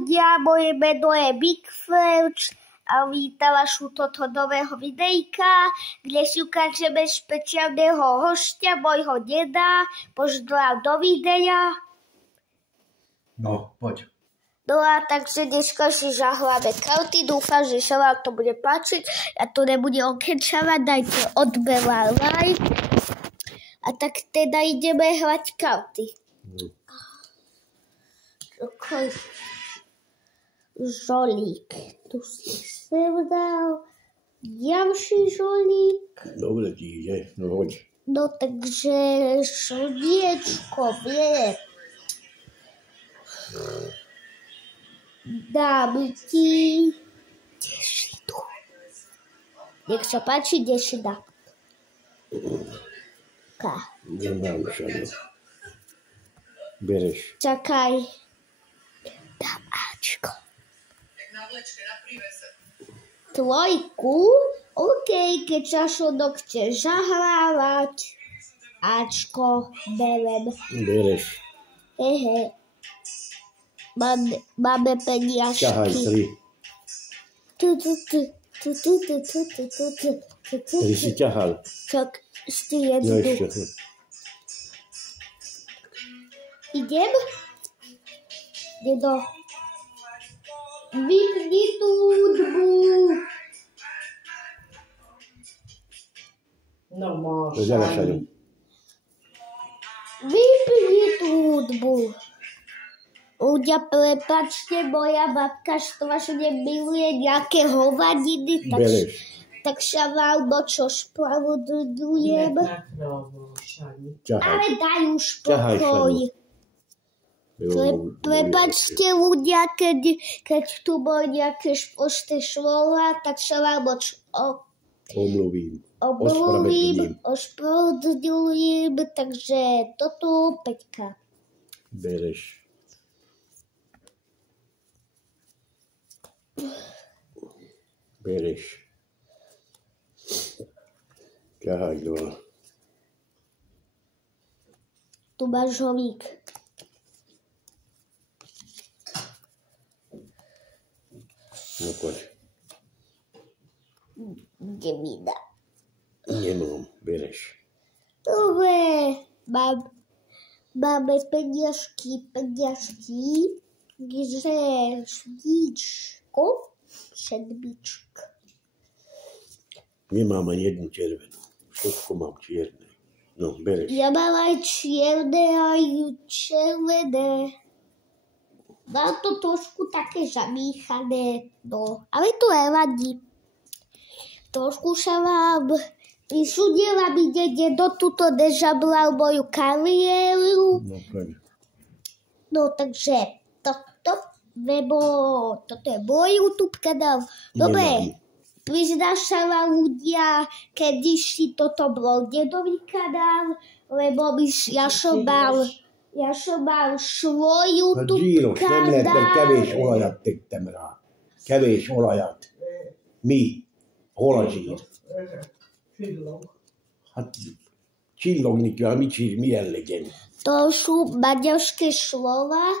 ľudia, moje meno je Big French a vítam vašu toto nového videjka, kde si ukážeme špeciálneho hostia, môjho deda. Pozdravím do videa. No, poď. No a takže dneska si zahráme karty, dúfam, že sa vám to bude páčiť. Ja to nebudem okenčavať, dajte odber a like. A tak teda ideme hrať karty. Žolík. Tu si sem dal. Ďalší žolík. Dobre ti ide, no hoď. No takže slniečko vie. Dám ti dešitu. Nech sa páči dešina. Nemám všade. Bereš. Čakaj. Dám Ačko. Trojku. OK, keď Šašodok chce zahrávať. Ačko berem. Bereš. Hehe. Máme peniažky. Ťahaj, tri si ťahal. Tak, ešte jednu. No ešte. Idem? Dedo. Vypni tú hudbu. No môžem. Vypni tú hudbu. Ľudia, prepáčte, moja babka strašne miluje nejaké hovadiny, tak sa vám čo spravodľujem. Ale daj už pokoj. Prepáčte ľudia, keď tu boli nejaké špostné slova, tak sa vám ospravedlňujem, takže toto Peťka. Bereš. Bereš. Ťahaj dva. Tu máš žolík. No poď. Kde mi dá? Nemám, bereš. Dobre, máme peniažky, kde sedmička. Nemám ani jednu červenú. Všetko mám čierne. No, bereš. Ja mám aj čierne, aj červené. Mám to trošku také zamíchané, no. Ale to nevadí. Trošku sa vám vysúdila mi dedo tuto nežabral moju kariéru. No, poď. No, takže lebo toto je môj YouTube kanál. Dobre, priznáš sa vám ľudia, kedysi toto bol dedový kanál, lebo ja som mal svoj YouTube kanál. Nem lehet, mert kevés olajat tettem rá. Kevés olajat. Mi? Hol a zsír? Csillog. Hát csillogni kell, milyen legyen. To sú maďarské slova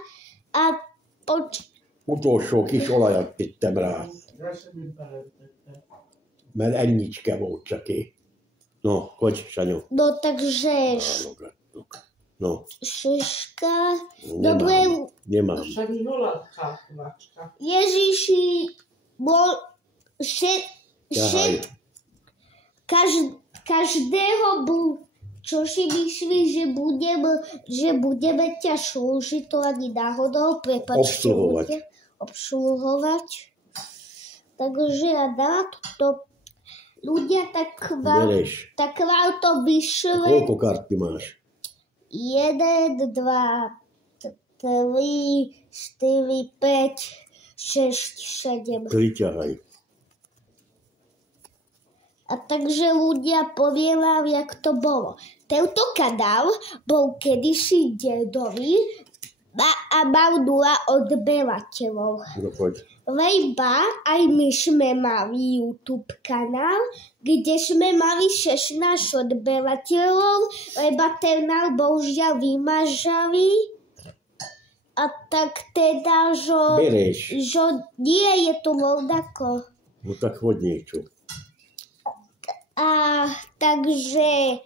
a Utolsó kis olajat tettem rá. Mert ennyicske volt csak én. No, hogy, Sanyo? No, takže... No. Šiška. Dobre. Nemám. Ježiši, každého čo si myslíš, že budeme ťa slúžiť, to ani náhodou, prepáčte, obsluhovať. Takže ja dám to. Ľudia, tak vám to vyšle. Koľko karty máš? 1, 2, 3, 4, 5, 6, 7. Priťahaj. A takže ľudia, poviem vám, jak to bolo. Tento kanál bol kedysi dedový a mal 0 odberateľov. Lebo aj my sme mali YouTube kanál, kde sme mali 16 odberateľov, lebo ten nám bohužiaľ vymažali. A tak teda, Bereš. že nie je to voľdako. No tak choď niečo. A takže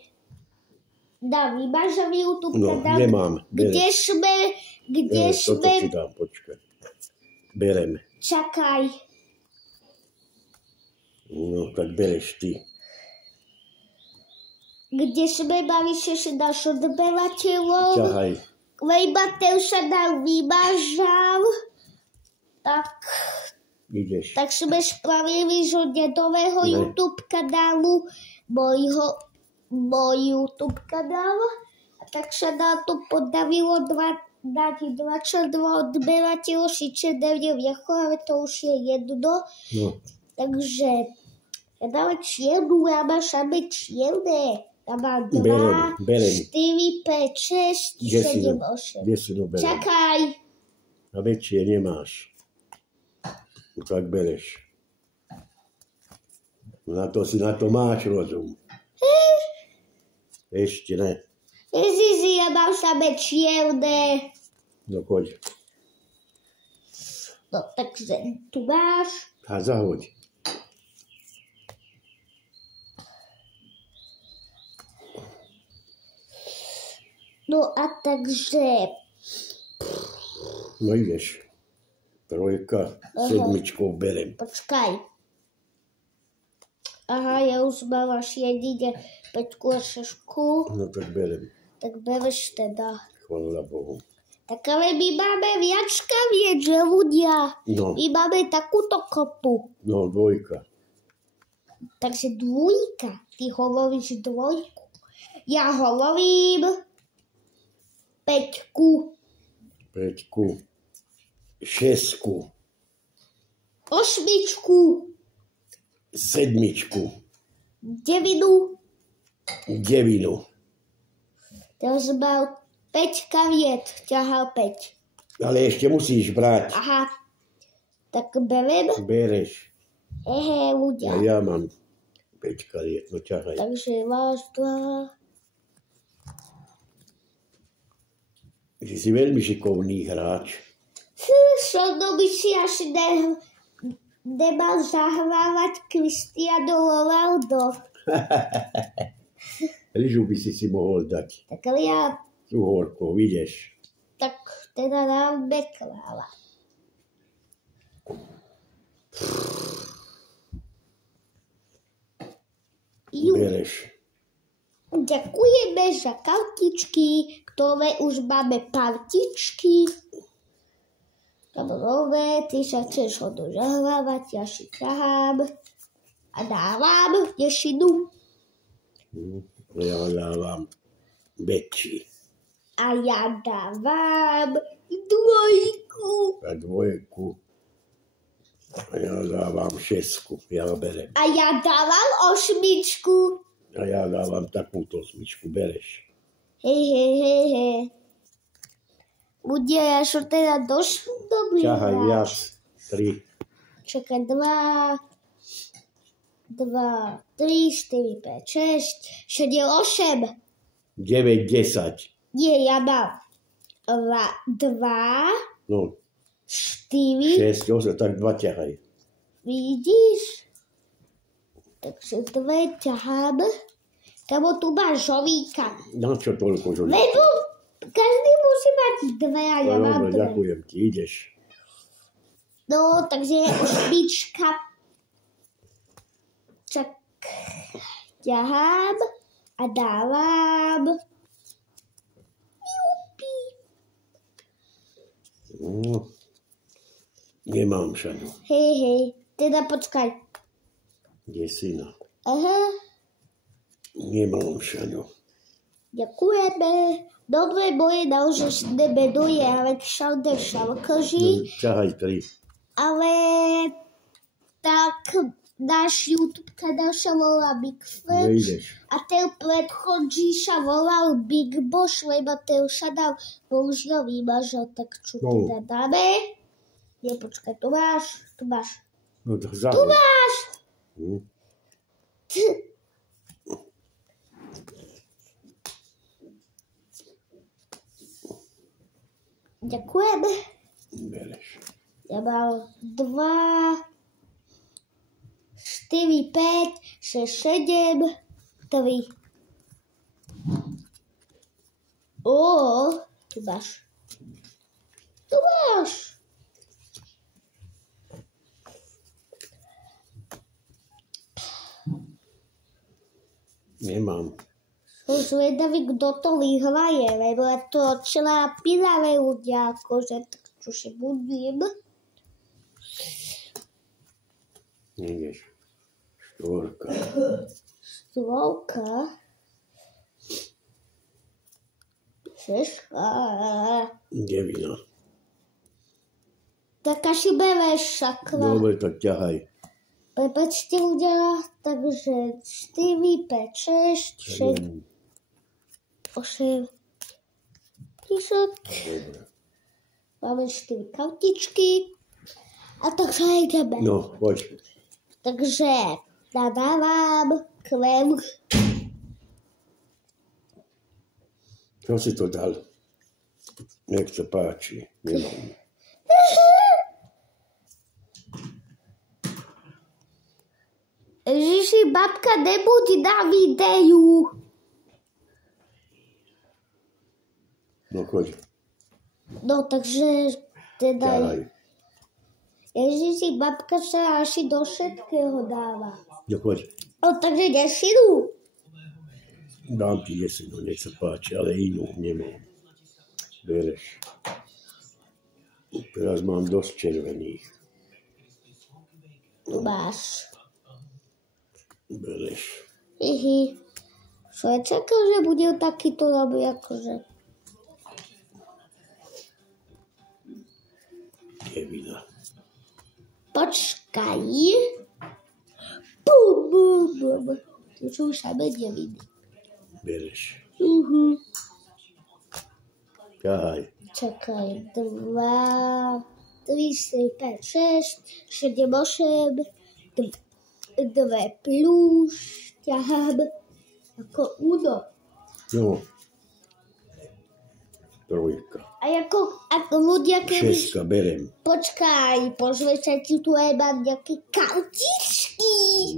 máš na YouTube No, kanál? nemám. Kde Bereš. Toto ti sme, dám, počkaj. Berem. čakaj. No, tak bereš ty. Kde sme mali še náš odberateľov. Ťahaj. Lejbateľ sa nám vymažal. Ideš. Tak sme spravili zo dedového Ne. YouTube kanálu môj YouTube kanál. A tak sa nám to podarilo dať 22 odberateľov, síce neviem ako, ale to už je jedno. No, Takže ja dávam čielnu, ja mám samé čielne. Ja mám 2, berem. 4, 5, 6, Kde si 7, no? 8. Kde si no berem? Čakaj. A väčšie nemáš. No, tak bereš. Na to máš rozum. Ešte ne. Ježiši, ja mám samé čielne. No choď. No, takže tu máš. A zahoď. No a takže, No ideš. 3, 7 berem. počkaj. Aha, ja už mám až jedine 5 a 6. No tak berem. Tak bereš teda. Chvála Bohu. Tak ale my máme viac kaviet, že ľudia. No, My máme takúto kopu. no 2. Takže 2. Ty hovoríš 2. Ja hovorím 5. 5, 6, 8. 7, 9. 9. Teraz mal 5 kaviet. Ťahal 5. Ale ešte musíš brať. Aha. Tak berem. Bereš. Ehe, A ľudia. ja mám 5 kariet. No ťahaj. Takže máš 2. Ty si veľmi šikovný hráč. So by si až nemal zahrávať Cristiano Ronaldo. Lyžu by si mohol dať. Tak ale ja S uhorkou, ideš. tak teda dáme kráľa. Bereš. Ďakujeme za kartičky, ktoré už máme partičky. Dobre, ty sa chceš ho zahrávať, ja si ťahám a dávam desinu. Ja dávam väčší. A ja dávam 2. A 2. A ja dávam 6. Ja berem. A ja dávam 8. A ja dávam takúto 8. Bereš. Hej. Ľudia, ja som teda dosť dobrý. Ťahaj viac. 3. Čakaj, 2, 3, 4, 5, 6, 7, 8. 9, 10. Nie, ja mám 2, No, 4, 6, 8, tak 2 ťahaj. vidíš? Takže 2 ťahám. Kamo tu máš žovíka. Na čo toľko žolí? Lebo každý musí mať 2 a ja mám 2. Ďakujem ti, ideš. No, takže 8. Čak, ťahám a dávam. Jupi. No, nemám šaňu. Hej, teda počkaj. Kde si na? Aha, Nemám šaňu. ďakujeme. Dobre, moje naozaj nemenuje Alexander No, Šalkaží, ťahaj 3. ale tak náš YouTube kanál sa volá Big Flash. Nejdeš. A ten predchodží sa volal Big Boss, lebo ten sa nám bohužiaľ vymažal, tak čo No. teda dáme? Nie, počkaj, tu máš. No to zahoď. Máš! Hm. Ďakujem. Bereš. Ja mám 2, 4, 5, 6, 7, 3. Tu máš. Tu máš. Nemám. Som zvedavý, kto to vyhraje, lebo ja to celá pínavé ľudia, akože tak čo si budím. Ideš. 4. 4. 6. 9. Tak asi bereš šakva. Dobre, tak ťahaj. Prepačte ľudia, takže 4, 5, 6, 7, 8, 10. Dobre. Máme 4 kartičky. A takže ideme. No, poď. Takže nadávam krem. Čo si to dal? Nech sa páči. Nemám. Ježiši, babka nebuď na videu. No choď. No, takže teda... Ťahaj. Ježiši, babka sa asi do všetkého dáva. No choď. No, takže desinu. Dám ti 10, nech sa páči, ale inú nemám. Bereš. Teraz mám dosť červených. Tu máš. Bereš. Čo ja čakal, že bude takýto dobrý, akože. 9. Počkaj. Bum, bum, bum. Tu sú už samé 9. Bereš. Ťahaj. Čakaj, 2, 3, 4, 5, 6, 7, 8, 2 plus, ťahám ako uno. No. 3. A ako ľudia, keby... 6 berem. Počkaj, pozrieš sa ti tu aj mám nejaké kartičky.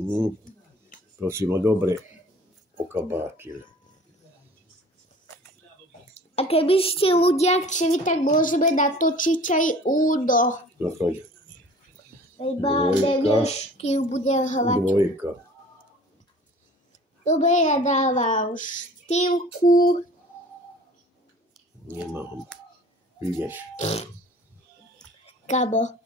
Prosím ho dobre okabátil. A keby ste ľudia chceli, tak môžeme natočiť aj úno. No choď. Lebo nevieš, kým budem hrať. 2. Dobre, ja dávam 4. Nemám. Ideš. Kamo.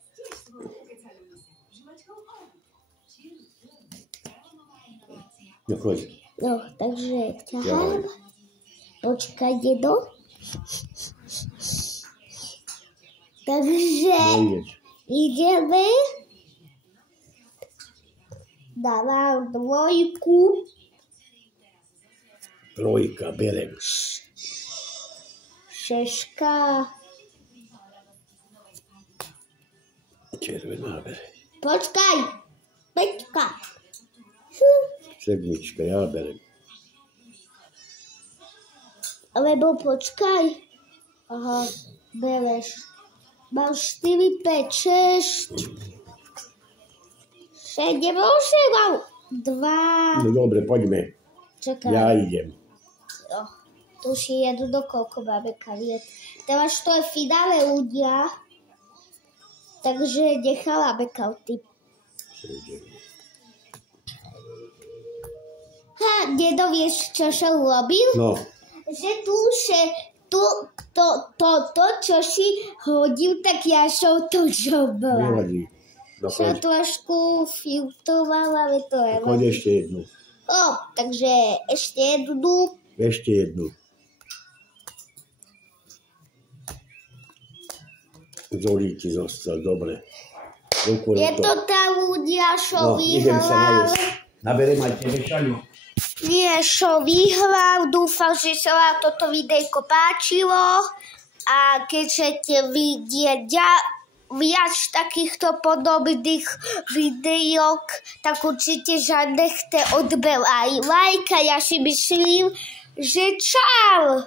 No choď. No, takže ťahám. Počkaj, dedo. Takže ideme. Dávam 2. 3 berem. 6. Červená berem. Počkaj. 5. 7 ja berem. Lebo počkaj. Aha, bereš. Mám 4, 5, 6, 7, 8, mám 2. No dobre, poďme. Čakaj. Ja idem. No, tu si jednu do koľko máme kariet. Teraz to je finále ľudia. Takže necháme kauty. 7. Dedo, vieš, čo som robil? No. Že to, čo si hodil, tak ja som to žobla. Nevadí. No Som choď. trošku filtrovala, ale to je... Choď ešte jednu. Takže ešte jednu. Ešte jednu. Zolí ti zostal, dobre. Je to tam ľudia, čo idem sa vyhral. najesť. Naberem aj tebe šaľu. Nie, čo vyhral. Dúfam, že sa vám toto videjko páčilo. A keď chcete vidieť viac takýchto podobných videok, tak určite zanechte odber aj like. A ja si myslím, že čau!